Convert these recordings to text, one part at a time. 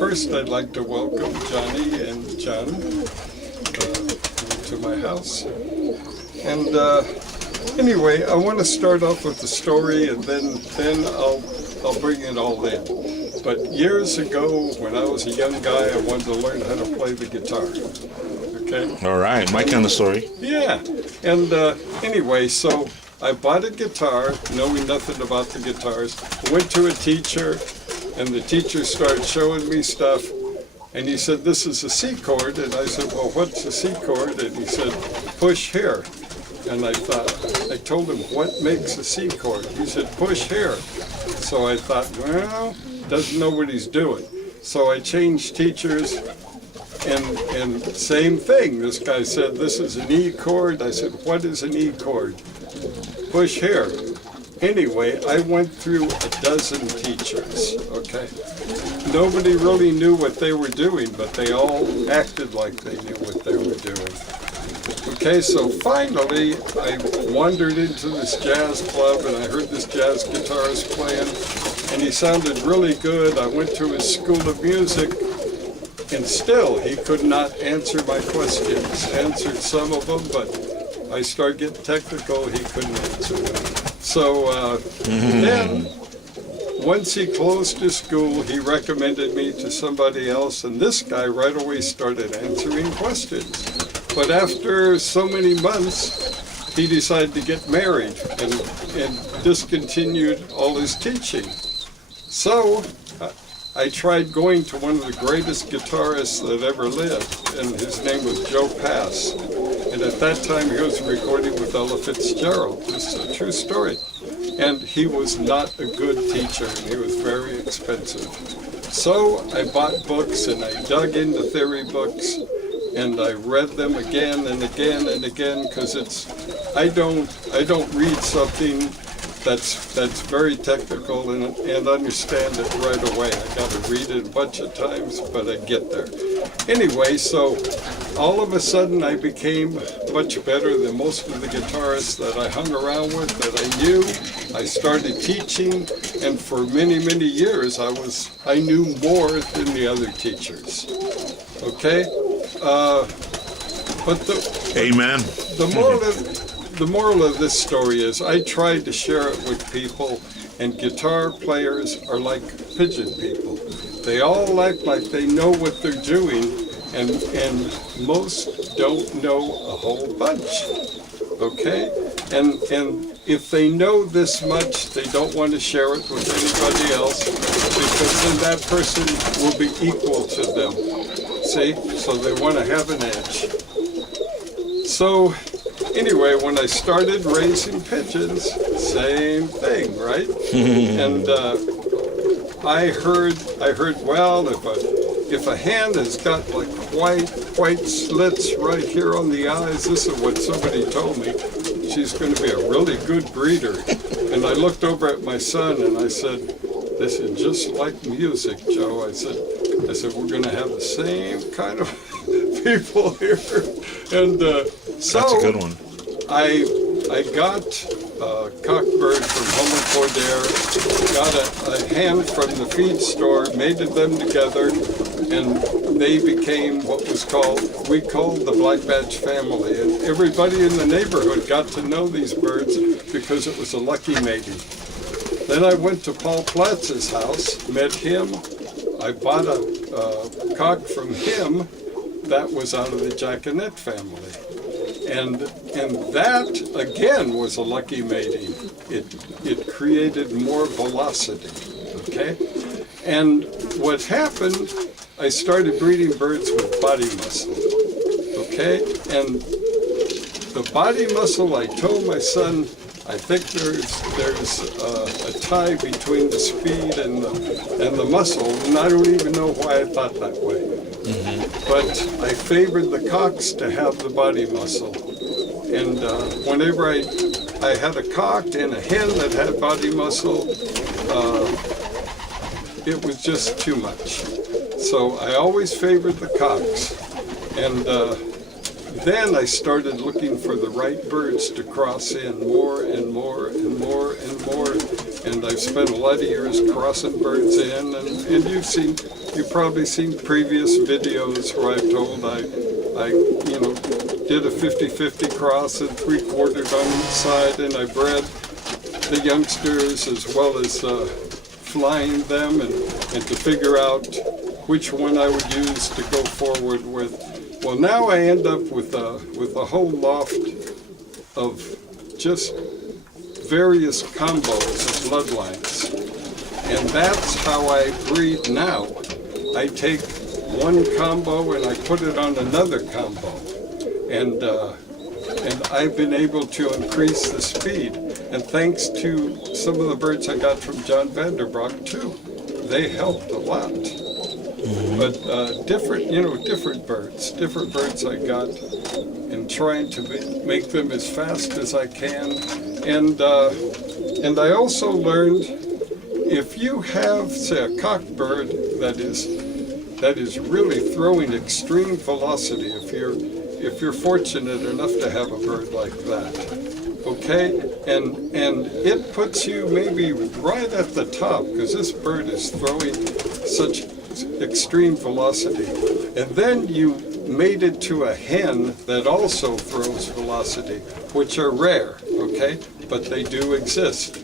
First, I'd like to welcome Johnny and John to my house. And anyway, I want to start off with the story, and then I'll bring it all in. But years ago, when I was a young guy, I wanted to learn how to play the guitar. Okay? All right, my kind of story. Yeah. And anyway, so I bought a guitar, knowing nothing about the guitars. Went to a teacher, and the teacher started showing me stuff. And he said, "This is a C chord." And I said, "Well, what's a C chord?" And he said, "Push here." And I told him, "What makes a C chord?" He said, "Push here." So I thought, well, doesn't know what he's doing. So I changed teachers, and same thing. This guy said, "This is an E chord." I said, "What is an E chord?" "Push here." Anyway, I went through a dozen teachers, okay? Nobody really knew what they were doing, but they all acted like they knew what they were doing. Okay, so finally, I wandered into this jazz club, and I heard this jazz guitarist playing, and he sounded really good. I went to his school of music, and still, he could not answer my questions. Answered some of them, but I started getting technical, he couldn't answer them. So then, once he closed his school, he recommended me to somebody else, and this guy right away started answering questions. But after so many months, he decided to get married and discontinued all his teaching. So I tried going to one of the greatest guitarists that ever lived, and his name was Joe Pass. And at that time, he was recording with Ella Fitzgerald. This is a true story. And he was not a good teacher, and he was very expensive. So I bought books, and I dug into theory books, and I read them again and again and again, because I don't read something that's very technical and understand it right away. I got to read it a bunch of times, but I get there. Anyway, so all of a sudden I became much better than most of the guitarists that I hung around with, that I knew. I started teaching, and for many, many years I knew more than the other teachers. Okay? But Amen. The moral of this story is I tried to share it with people, and guitar players are like pigeon people. They all act like they know what they're doing, and most don't know a whole bunch. Okay? And if they know this much, they don't want to share it with anybody else, because then that person will be equal to them. See? So they want to have an edge. So anyway, when I started raising pigeons, same thing, right? And I heard, well, if a hen has got like white slits right here on the eyes, this is what somebody told me, she's going to be a really good breeder. And I looked over at my son and I said, "This is just like music, Joe." I said, "We're going to have the same kind of people here." And so that's a good one. I got a cockbird from Hummelford, got a hen from the feed store, mated them together, and they became what we called the Black Badge family. And everybody in the neighborhood got to know these birds because it was a lucky mating. Then I went to Paul Platz's house, met him. I bought a cock from him that was out of the Jaconet family. And that, again, was a lucky mating. It created more velocity, okay? And what happened, I started breeding birds with body muscle, okay? And the body muscle, I told my son, I think there's a tie between the speed and the muscle, and I don't even know why I thought that way. But I favored the cocks to have the body muscle. And whenever I had a cock and a hen that had body muscle, it was just too much. So I always favored the cocks. And then I started looking for the right birds to cross in more and more and more and more. and I've spent a lot of years crossing birds in, and you've probably seen previous videos where I've told I did a 50-50 cross and 3/4 on each side, and I bred the youngsters as well as flying them and to figure out which one I would use to go forward with. Well, now I end up with a whole loft of just various combos of bloodlines, and that's how I breed now. I take one combo and I put it on another combo, and I've been able to increase the speed. And thanks to some of the birds I got from John Vanderbroek too, they helped a lot. But different birds I got, and trying to make them as fast as I can. And I also learned if you have, say, a cock bird that is really throwing extreme velocity, if you're fortunate enough to have a bird like that, okay, and it puts you maybe right at the top because this bird is throwing such extreme velocity, and then you made it to a hen that also throws velocity, which are rare, okay, but they do exist.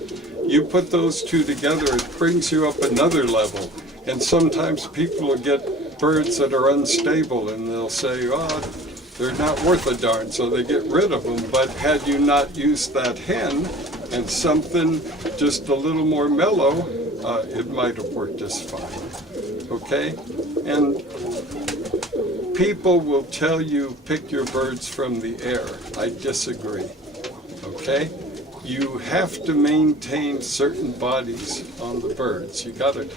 You put those two together, it brings you up another level. And sometimes people will get birds that are unstable and they'll say, oh, they're not worth a darn, so they get rid of them. But had you not used that hen and something just a little more mellow, it might have worked just fine. Okay? And people will tell you pick your birds from the air. I disagree. Okay? You have to maintain certain bodies on the birds. You got to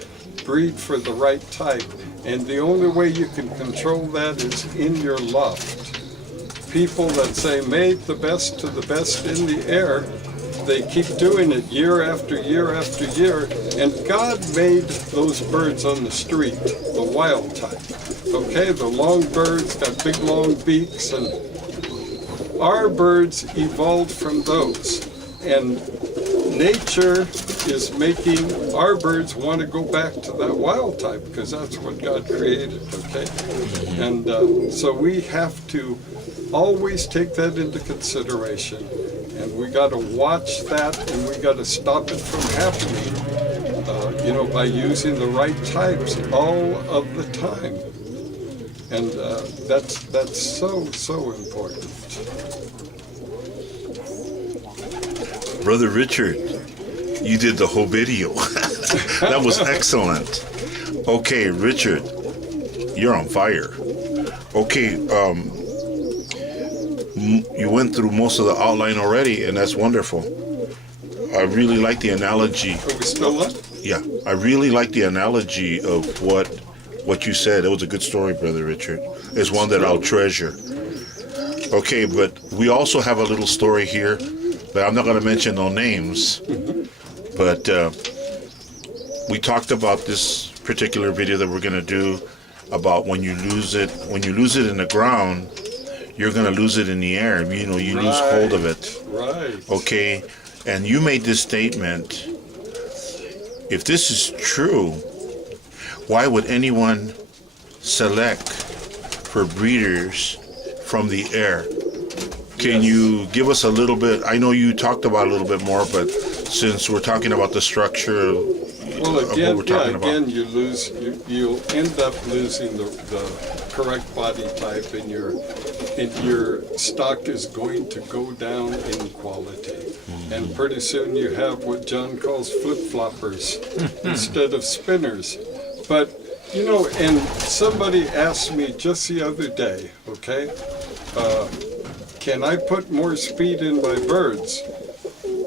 breed for the right type, and the only way you can control that is in your loft. People that say mate the best to the best in the air, they keep doing it year after year after year, and God made those birds on the street, the wild type. Okay, the long birds got big long beaks, and our birds evolved from those. And nature is making our birds want to go back to that wild type because that's what God created, okay? And so we have to always take that into consideration, and we got to watch that, and we got to stop it from happening, by using the right types all of the time. And that's so important. Brother Richard, you did the whole video. That was excellent. Okay, Richard, you're on fire. Okay, you went through most of the outline already, and that's wonderful. I really like the analogy. Are we still on? Yeah, I really like the analogy of what you said. It was a good story, Brother Richard. It's one that I'll treasure. Okay, but we also have a little story here. But I'm not going to mention no names. But we talked about this particular video that we're going to do about when you lose it in the ground, you're going to lose it in the air. You lose hold of it. Right. Okay. And you made this statement. If this is true, why would anyone select for breeders from the air? Can you give us a little bit? I know you talked about a little bit more, but since we're talking about the structure of what we're talking about. You'll end up losing the correct body type, and your stock is going to go down in quality. Mm-hmm. And pretty soon you have what John calls flip-floppers instead of spinners. But, and somebody asked me just the other day, okay, can I put more speed in my birds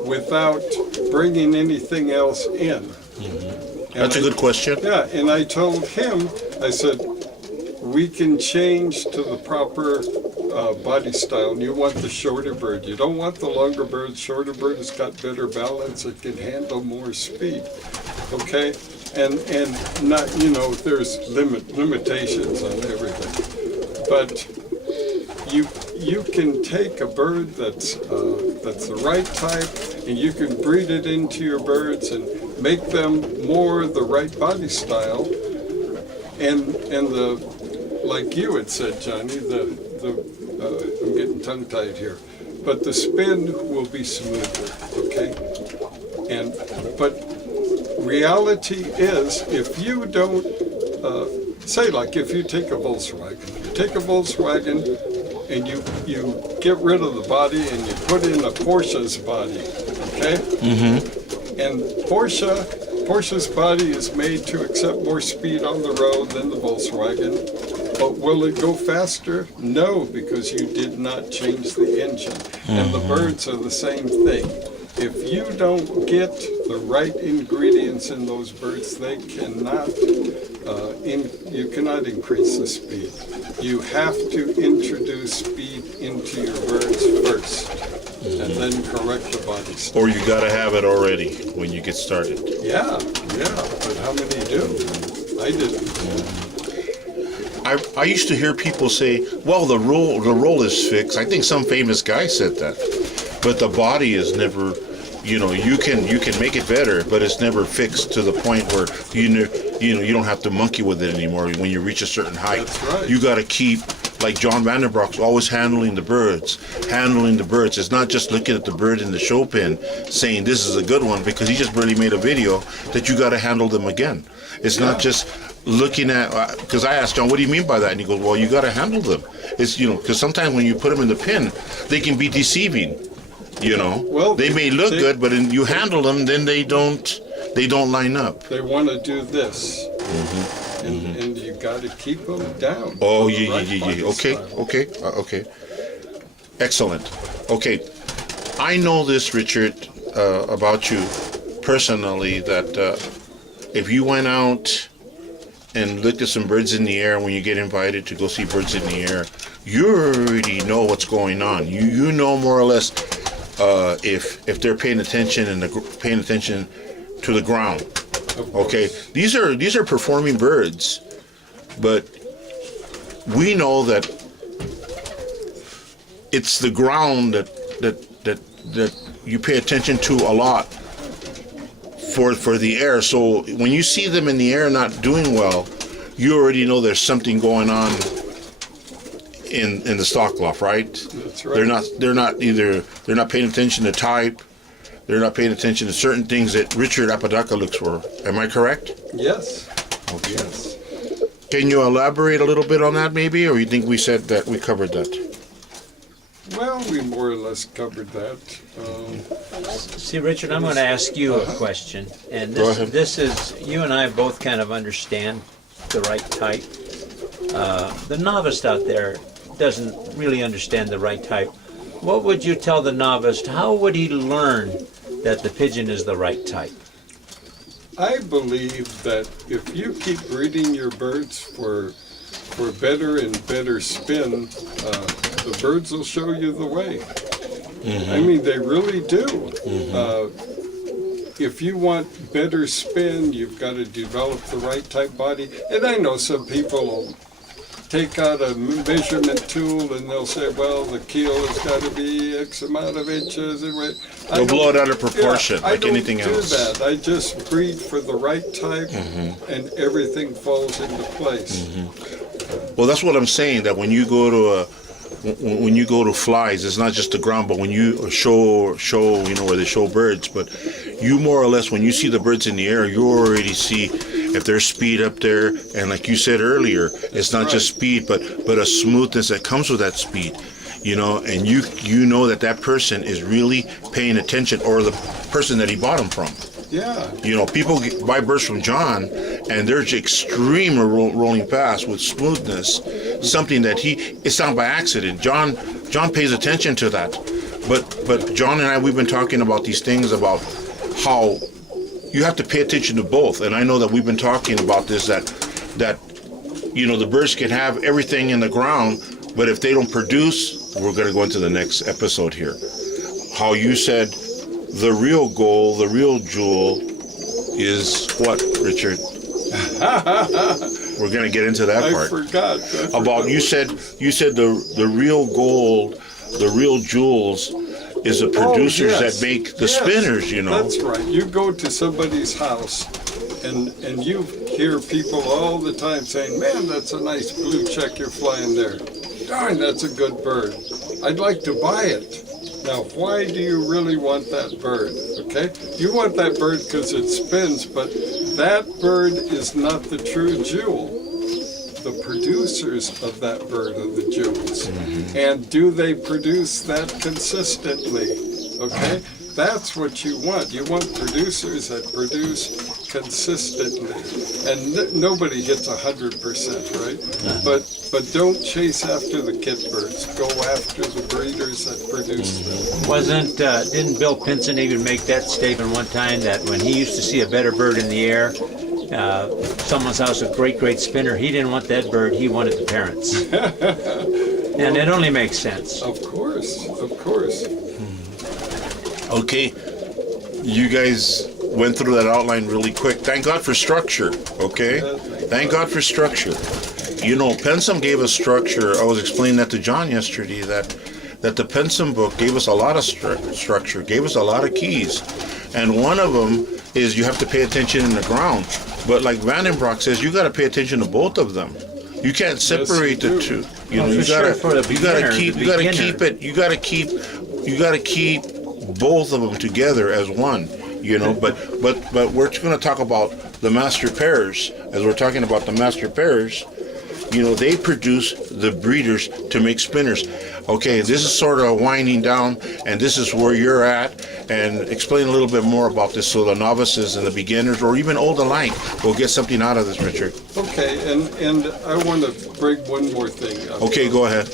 without bringing anything else in? Mm-hmm. That's a good question. Yeah, and I told him, I said, we can change to the proper body style. And you want the shorter bird. You don't want the longer bird. Shorter bird has got better balance. It can handle more speed. Okay? And not, there's limitations on everything. But you can take a bird that's the right type, and you can breed it into your birds and make them more the right body style, and the, like you had said, Johnny, I'm getting tongue tied here, but the spin will be smoother, okay? But reality is, if you don't, say like if you take a Volkswagen and you get rid of the body and you put in a Porsche's body, okay? Mm-hmm. And Porsche's body is made to accept more speed on the road than the Volkswagen. But will it go faster? No, because you did not change the engine. And the birds are the same thing. If you don't get the right ingredients in those birds, they cannot, you cannot increase the speed. You have to introduce speed into your birds first, and then correct the body style. Or you got to have it already when you get started. Yeah, but how many do? I didn't. I used to hear people say, well, the roll is fixed. I think some famous guy said that. But the body is never, you can make it better, but it's never fixed to the point where you don't have to monkey with it anymore when you reach a certain height. That's right. You got to keep, like John Vanderbroek's always handling the birds. It's not just looking at the bird in the show pen saying this is a good one, because he just really made a video that you got to handle them again. It's not just looking at, because I asked John, what do you mean by that? And he goes, well, you got to handle them. It's, because sometimes when you put them in the pen, they can be deceiving. Well, they may look good, but when you handle them, then they don't line up. They want to do this, and you got to keep them down. Oh, yeah. Okay. Excellent. Okay, I know this, Richard, about you personally, that if you went out and looked at some birds in the air, when you get invited to go see birds in the air, you already know what's going on. You know more or less if they're paying attention and paying attention to the ground. Okay, these are performing birds, but we know that it's the ground that you pay attention to a lot for the air. So when you see them in the air not doing well, you already know there's something going on in the stock loft, right? That's right. They're not paying attention to type. They're not paying attention to certain things that Richard Apodaca looks for. Am I correct? Yes. Okay. Yes. Can you elaborate a little bit on that, maybe, or you think we said that we covered that? Well, we more or less covered that. See, Richard, I'm going to ask you a question, and Go ahead. this is, you and I both kind of understand the right type. The novice out there doesn't really understand the right type. What would you tell the novice? How would he learn that the pigeon is the right type? I believe that if you keep breeding your birds for better and better spin, the birds will show you the way. I mean, they really do. If you want better spin, you've got to develop the right type body. And I know some people will take out a measurement tool and they'll say, well, the keel has got to be X amount of inches. They'll blow it out of proportion, like anything else. I don't do that. I just breed for the right type, and everything falls into place. Well, that's what I'm saying, that when you go to flies, it's not just the ground, but when you show, where they show birds, but you more or less, when you see the birds in the air, you already see if there's speed up there, and like you said earlier, it's not just speed, but a smoothness that comes with that speed, and you know that person is really paying attention, or the person that he bought them from. Yeah. People buy birds from John, and they're extreme rolling past with smoothness, something that it's not by accident. John pays attention to that. But John and I, we've been talking about these things, about how you have to pay attention to both. And I know that we've been talking about this, that the birds can have everything in the ground, but if they don't produce, we're going to go into the next episode here. How you said the real goal, the real jewel is what, Richard? We're going to get into that I part. forgot. About you said the real gold, the real jewels is the producers yes. that make the Yes, spinners, you know. That's right. You go to somebody's house and you hear people all the time saying, man, that's a nice blue check you're flying there. Darn, that's a good bird. I'd like to buy it. Now, why do you really want that bird? Okay? You want that bird because it spins, but that bird is not the true jewel. The producers of that bird are the jewels. And do they produce that consistently? Okay? That's what you want. You want producers that produce consistently. And nobody hits 100%, right? But don't chase after the kit birds. Go after the breeders that produce them. Didn't Bill Pinson even make that statement one time that when he used to see a better bird in the air, someone's house, a great spinner, he didn't want that bird, he wanted the parents. And it only makes sense. Of course, of course. Okay, you guys went through that outline really quick. Thank God for structure, okay? Thank God for structure. You know, Pensum gave us structure. I was explaining that to John yesterday, that the Pensum book gave us a lot of structure, gave us a lot of keys. And one of them is you have to pay attention in the ground. But like Vandenbroek says, you got to pay attention to both of them. You can't separate the two. You know, you gotta keep both of them together as one. You know, but we're going to talk about the master pairs. As we're talking about the master pairs, you know, they produce the breeders to make spinners. Okay, this is sort of winding down, and this is where you're at. And explain a little bit more about this so the novices and the beginners, or even old alike, will get something out of this, Richard. Okay, and I want to bring one more thing up. Okay, go ahead.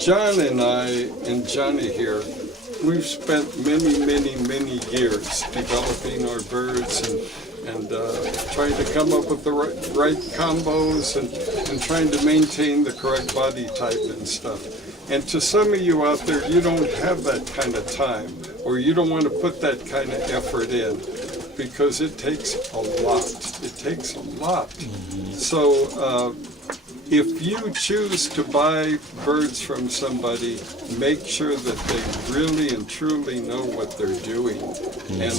John and I, and Johnny here, we've spent many years developing our birds and trying to come up with the right combos and trying to maintain the correct body type and stuff. And to some of you out there, you don't have that kind of time, or you don't want to put that kind of effort in, because it takes a lot. It takes a lot. So if you choose to buy birds from somebody, make sure that they really and truly know what they're doing. And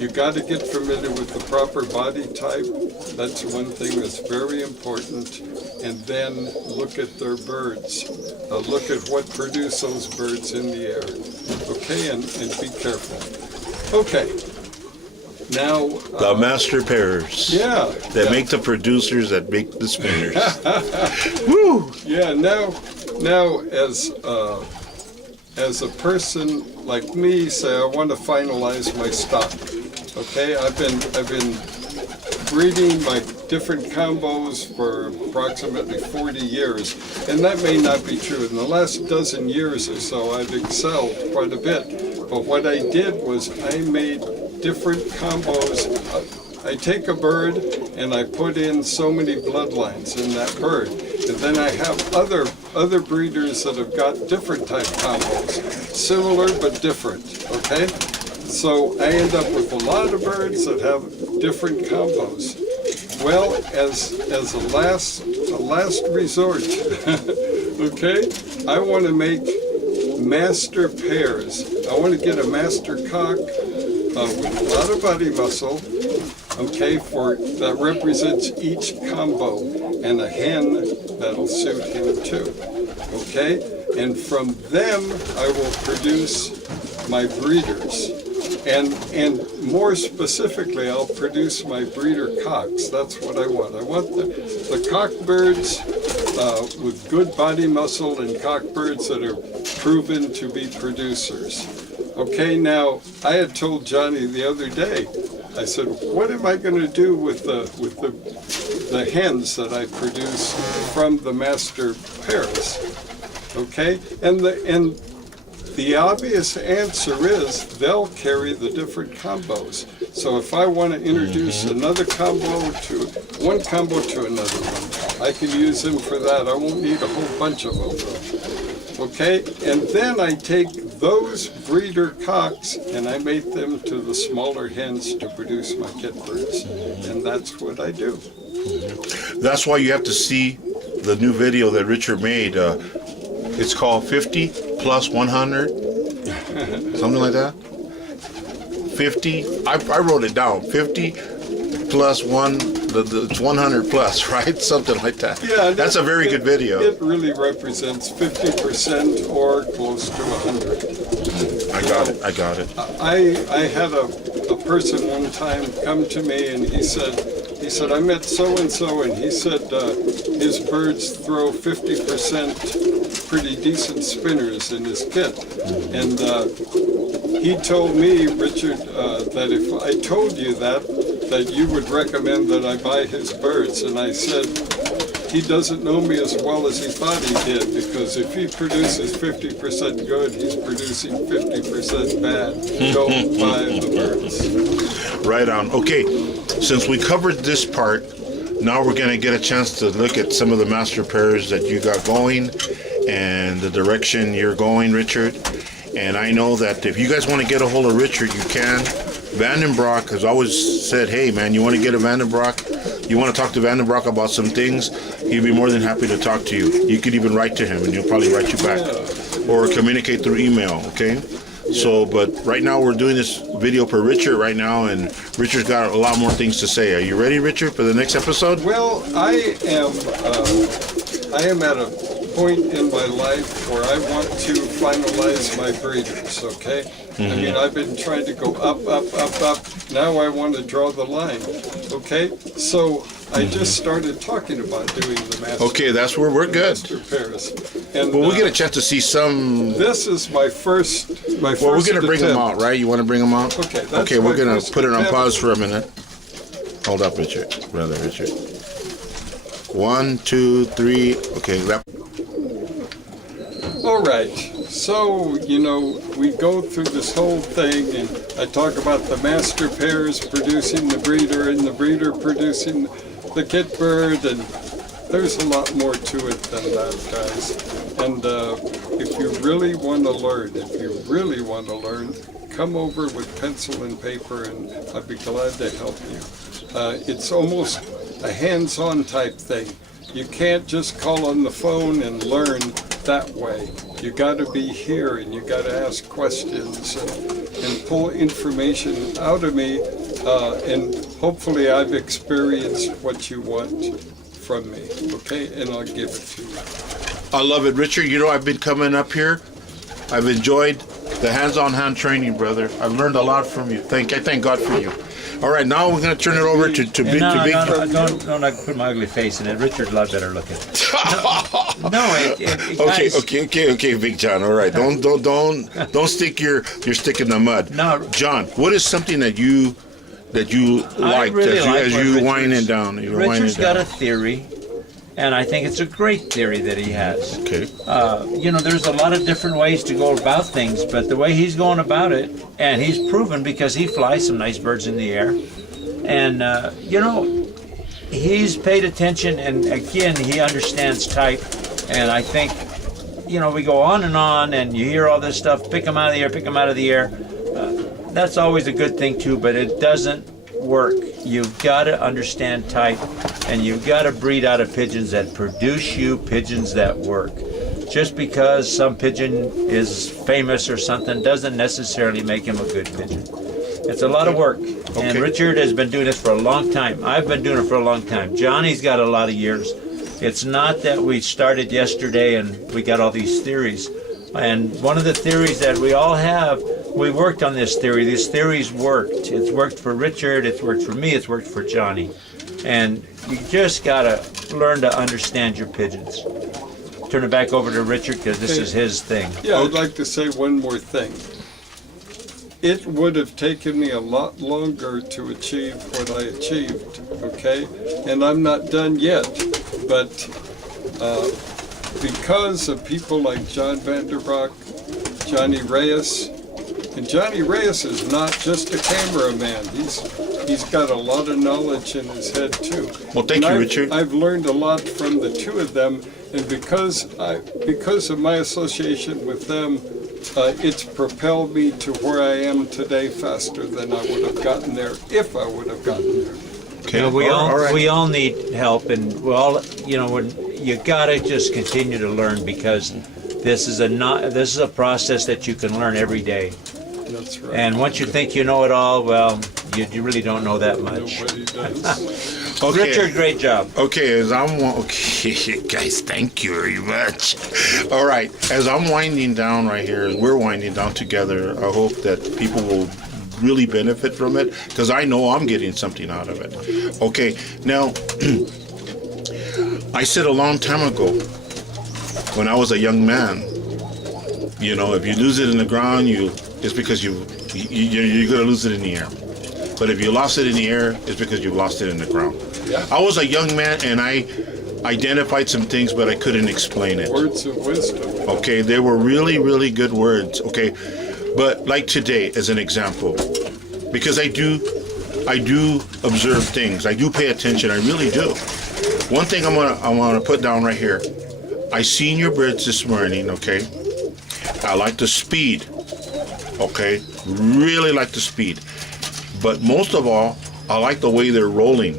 you got to get familiar with the proper body type. That's one thing that's very important. And then look at their birds. Look at what produce those birds in the air. Okay, and be careful. Okay. Now, the master pairs. Yeah. That make the producers that make the spinners. Woo! Yeah. Now, as a person like me, say I want to finalize my stock. Okay, I've been breeding my different combos for approximately 40 years, and that may not be true. In the last dozen years or so, I've excelled quite a bit. But what I did was I made different combos. I take a bird and I put in so many bloodlines in that bird, and then I have other breeders that have got different type combos, similar but different. Okay, so I end up with a lot of birds that have different combos. Well, as a last resort, okay, I want to make master pairs. I want to get a master cock with a lot of body muscle, okay, that represents each combo, and a hen that'll suit him too, okay? And from them, I will produce my breeders. And more specifically, I'll produce my breeder cocks. That's what I want. I want the cock birds with good body muscle and cock birds that are proven to be producers. Okay, now, I had told Johnny the other day, I said, what am I going to do with the hens that I produce from the master pairs? Okay, and the obvious answer is they'll carry the different combos. So if I want to introduce another combo to one combo to another one, I can use them for that. I won't need a whole bunch of them though. Okay, and then I take those breeder cocks, and I mate them to the smaller hens to produce my kit birds. And that's what I do. That's why you have to see the new video that Richard made. It's called 50 plus 100, something like that. 50. I wrote it down. 50 plus 1. It's 100 plus, right? Something like that. Yeah, that's a very good video. It really represents 50% or close to 100. I got it. I had a person one time come to me and he said, I met so-and-so and he said his birds throw 50% pretty decent spinners in his kit. And he told me, Richard, that if I told you that you would recommend that I buy his birds. And I said, he doesn't know me as well as he thought he did, because if he produces 50% good, he's producing 50% bad. Don't buy the birds. Right on. Okay, since we covered this part, now we're going to get a chance to look at some of the master pairs that you got going and the direction you're going, Richard. And I know that if you guys want to get a hold of Richard, you can. Vandenbroek has always said, hey man, you want to get a Vandenbroek? You want to talk to Vandenbroek about some things? He'd be more than happy to talk to you. You could even write to him and he'll probably write you back. Or communicate through email, okay? So, but right now we're doing this video for Richard right now, and Richard's got a lot more things to say. Are you ready, Richard, for the next episode? Well, I am at a point in my life where I want to finalize my breeders, okay? I mean, I've been trying to go up, up, up, up. Now I want to draw the line, okay? So I just started talking about doing the master. Okay, that's where we're good. Master pairs. And, Well, we'll get a chance to see some. This is my first. Well, Well, we're gonna bring them out, right? You want to bring them out? Okay. That's Okay, we're my gonna first put it on attempt. pause for a minute. Hold up, Richard. Brother Richard. 1, 2, 3. Okay, that. All right. So, you know, we go through this whole thing, and I talk about the master pairs producing the breeder, and the breeder producing the kit bird, and there's a lot more to it than that, guys. And if you really want to learn, come over with pencil and paper, and I'd be glad to help you. It's almost a hands-on type thing. You can't just call on the phone and learn that way. You got to be here, and you got to ask questions and pull information out of me, and hopefully I've experienced what you want from me, okay? And I'll give it to you. I love it, Richard. You know, I've been coming up here. I've enjoyed the hands-on hand training, brother. I've learned a lot from you. I thank God for you. All right, now we're going to turn it over to Big. Don't put my ugly face in it. Richard's a lot better looking. Okay, Big John. All right, don't stick your stick in the mud. No, John, what is something that you like really as you what wind it Richard's- down? Richard's got a theory, and I think it's a great theory that he has. Okay. You know, there's a lot of different ways to go about things, but the way he's going about it, and he's proven because he flies some nice birds in the air, and you know, he's paid attention, and again, he understands type, and I think, you know, we go on, and you hear all this stuff, pick them out of the air, pick them out of the air. That's always a good thing too, but it doesn't work. You've got to understand type, and you've got to breed out of pigeons that produce you pigeons that work. Just because some pigeon is famous or something doesn't necessarily make him a good pigeon. It's a lot of work, and Richard has been doing this for a long time. I've been doing it for a long time. Johnny's got a lot of years. It's not that we started yesterday and we got all these theories. And one of the theories that we all have, we worked on this theory. These theories worked. It's worked for Richard, it's worked for me, it's worked for Johnny. And you just gotta learn to understand your pigeons. Turn it back over to Richard because this is his thing. Yeah, I'd like to say one more thing. It would have taken me a lot longer to achieve what I achieved, okay? And I'm not done yet, but because of people like John Vandenbroek, Johnny Reyes, and Johnny Reyes is not just a cameraman. He's got a lot of knowledge in his head too. Well, thank you, Richard. I've learned a lot from the two of them, and because of my association with them, it's propelled me to where I am today faster than I would have gotten there if I would have gotten there. Okay. You know, all right. we all need help, and we all, you know, when you gotta just continue to learn, because this is a process that you can learn every day. That's right. And once you think you know it all, well, you really don't know that much. Nobody does. Okay. Richard, great job. Okay, okay, guys, thank you very much. All right, as I'm winding down right here, as we're winding down together, I hope that people will really benefit from it, because I know I'm getting something out of it. Okay, now, I said a long time ago, when I was a young man, you know, if you lose it in the ground, it's because you're going to lose it in the air. But if you lost it in the air, it's because you lost it in the ground. Yeah. I was a young man, and I identified some things, but I couldn't explain it. Words of wisdom. Okay, they were really, really good words. Okay, but like today, as an example, because I do observe things. I do pay attention. I really do. One thing I want to put down right here. I seen your birds this morning. Okay, I like the speed. Okay, really like the speed. But most of all, I like the way they're rolling.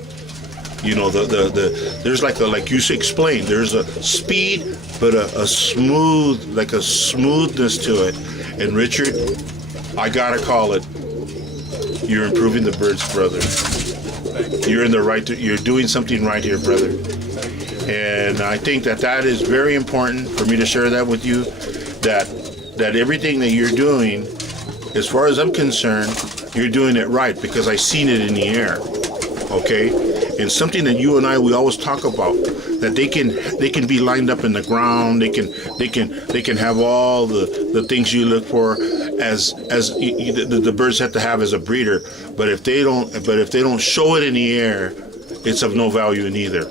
You know, there's like you explained, there's a speed, but a smoothness to it. And Richard, I gotta call it, you're improving the birds, brother. You're doing something right here, brother. And I think that is very important for me to share that with you, that everything that you're doing, as far as I'm concerned, you're doing it right, because I seen it in the air. Okay? And something that you and we always talk about, that they can be lined up in the ground, they can have all the things you look for as the birds have to have as a breeder. But if they don't show it in the air, it's of no value neither.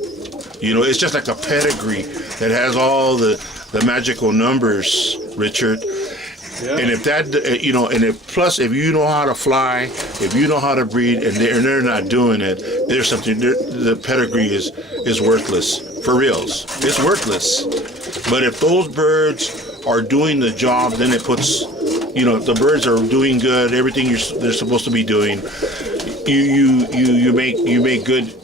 You know, it's just like a pedigree that has all the magical numbers, Richard. Yeah. And if that, you know, and if you know how to fly, if you know how to breed, and they're not doing it, there's something. The pedigree is worthless, for reals. It's worthless. But if those birds are doing the job, then it puts, you know, if the birds are doing good, everything they're supposed to be doing. You make good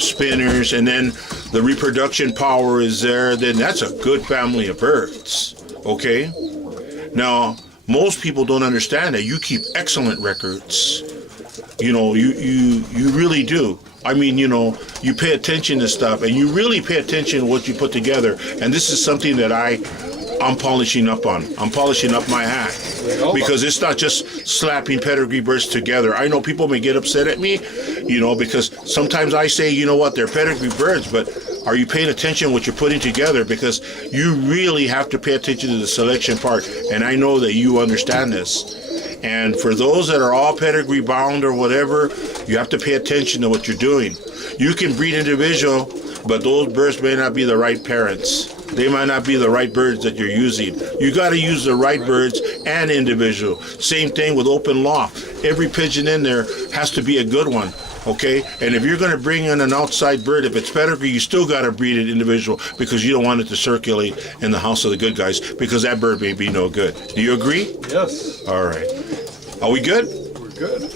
spinners, and then the reproduction power is there. Then that's a good family of birds. Okay. Now, most people don't understand that you keep excellent records. You know, you really do. I mean, you know, you pay attention to stuff, and you really pay attention to what you put together. And this is something that I'm polishing up on. I'm polishing up my hat. Because it's not just slapping pedigree birds together. I know people may get upset at me, you know, because sometimes I say, you know what, they're pedigree birds, but are you paying attention to what you're putting together? Because you really have to pay attention to the selection part, and I know that you understand this. And for those that are all pedigree bound or whatever, you have to pay attention to what you're doing. You can breed individual, but those birds may not be the right parents. They might not be the right birds that you're using. You got to use the right birds and individual. Same thing with open loft. Every pigeon in there has to be a good one. Okay, and if you're going to bring in an outside bird, if it's pedigree, you still got to breed it individual, because you don't want it to circulate in the house of the good guys, because that bird may be no good. Do you agree? Yes. All right. Are we good? We're good.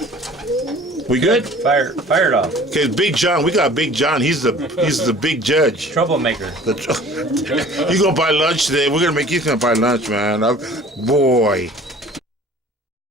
We good? Fire it off. Okay, Big John. We got Big John. He's the big judge. Troublemaker. You gonna buy lunch today? He's gonna buy lunch, man. Boy.